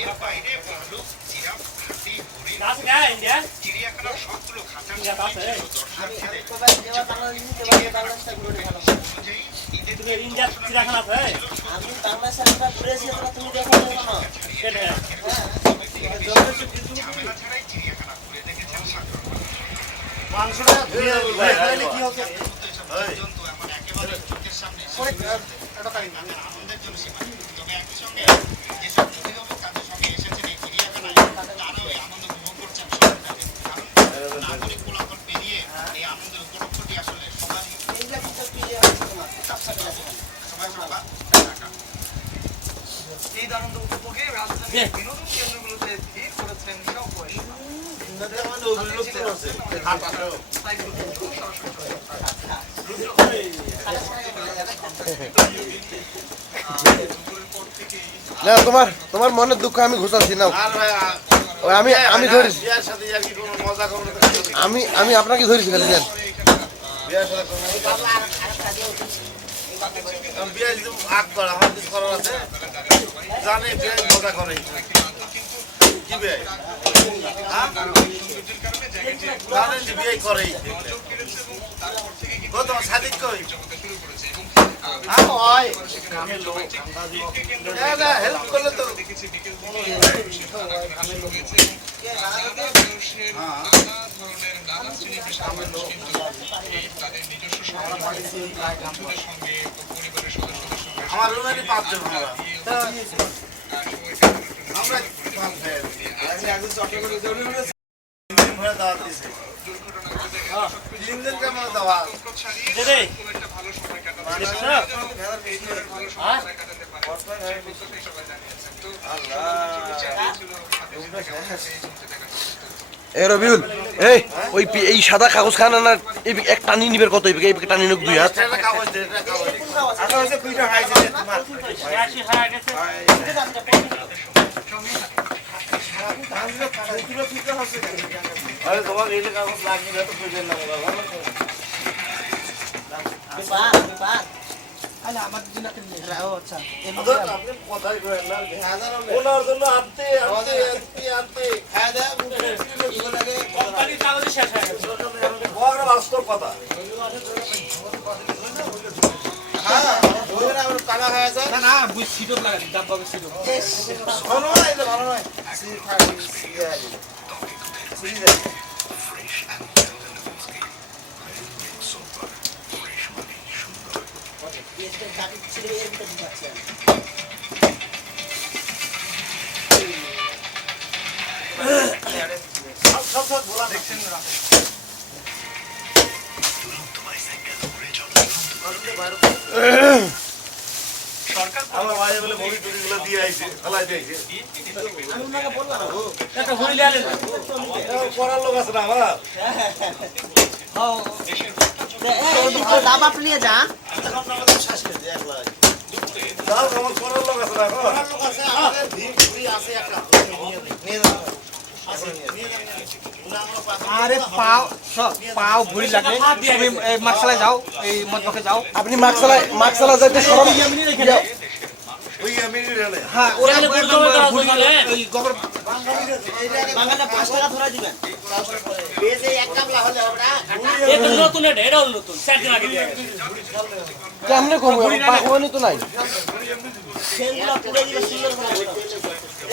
এর বাইরে ভালুক, জিরাফ, হাতি, হরিণ, চিড়িয়াখানার সবগুলো খাঁচার দর্শনার্থীদের চিড়িয়াখানা ছাড়াই চিড়িয়াখানা ঘুরে দেখেছেন মাংসটা ধুয়ে কি হচ্ছে জন্তু এখন একেবারে চোখের সামনে আনন্দের জন্য সীমা নেই। তবে একই সঙ্গে যেসব অভিভাবক তাদের সঙ্গে এসেছেন এই চিড়িয়াখানায় তারাও এই আনন্দ উপভোগ করছেন সবাই তাদের। কারণ নাগরিক কোলাহল পেরিয়ে এই আনন্দের উপলক্ষটি আসলে সবারই সবাই সবার এই আনন্দ উপভোগে রাজধানীর বিনোদন কেন্দ্রগুলোতে ভিড় করেছেন সব বয়সী না তোমার মনের দুঃখ আমি ঘুষাচ্ছি না আমি ধরেছি আমি আপনাকে ধরেছি খালি জান আমার রুমেরই পাঁচজন রবিউল এই সাদা কাগজ খান না এক টানি নিবের কত এই টানি নিক 2 হাত তোমার এই কাগজ লাগবে তো প্রয়োজন না আমার জন্য আচ্ছা কথাই করেন না ওনার জন্য আনতে বাস্তব কথা আমার ভাই বলে মুড়ি টুড়ি গুলো দিয়ে আইছে ফেলাই দিয়েছে পড়ার লোক আছে না আমার দাবা নিয়ে যান আমার পড়ার লোক আছে না আরে পাও ভুড়ি লাগে তুমি মাকসালায় যাও এই মদবকে যাও আপনি মাকসালা যাইতে শরম ওই আমি রেলে হ্যাঁ ওরা ভুড়ি ওই গোবর বাংলাটা 5 টাকা ধরা দিবেন বেজে এক কামলা হলে হবে না এটা নতুন এটাও নতুন 4 দিন আগে দিয়ে কেমনে কম পাকওয়ানি তো নাই সেগুলো পুরো দিবে সুন্দর করে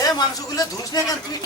এ মাংসগুলো ধুস না কেন তুই